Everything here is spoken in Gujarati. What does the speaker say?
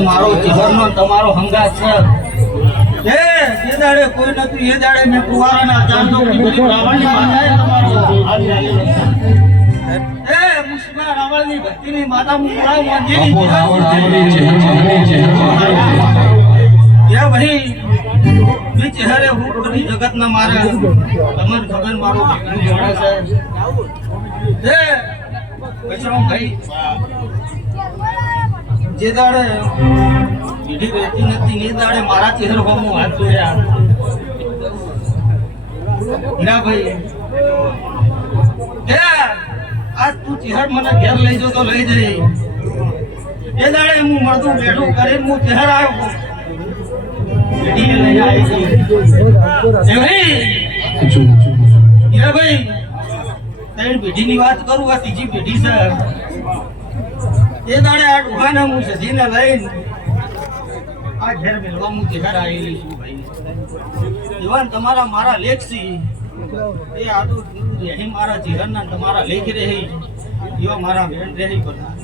મારો જીવનનો તમારો હંગાત છે એ દાડે કોઈ નતું એ દાડે મેં કુવારાના ચાંદો રાવણની માતાએ તમારો મુસ્લિમ રાવણની ભક્તિની માતા મુકરા મોંજીની ભાઈ ઈ ચહેરે હું બધી જગતના મારે તમને ખબર મારો ભક્તિ જોડે છે વૈષ્ણવ ભાઈ જે દાડે પીઢી બેઠી નથી એ દાડે મારા ચહેરા પર હું હાથ જોડ્યા હીરાભાઈ આજ તું ચહેર મને ઘેર લઈ જો તો લઈ જઈ એ દાડે હું મળતું બેઠું કરીને હું ચહેર આવ્યો હીરાભાઈ ત્રણ પેઢીની વાત કરું આ ત્રીજી પેઢી છે એ દાડે આ ડુહાને હું સજીને લઈને આ ઘેર મેળવા હું ચહેર આવેલી છું ભાઈ એવા તમારા મારા લેખ છે એ આટલું રહી મારા ચહેરના તમારા લેખ રહી એવા મારા બેન રહી બધા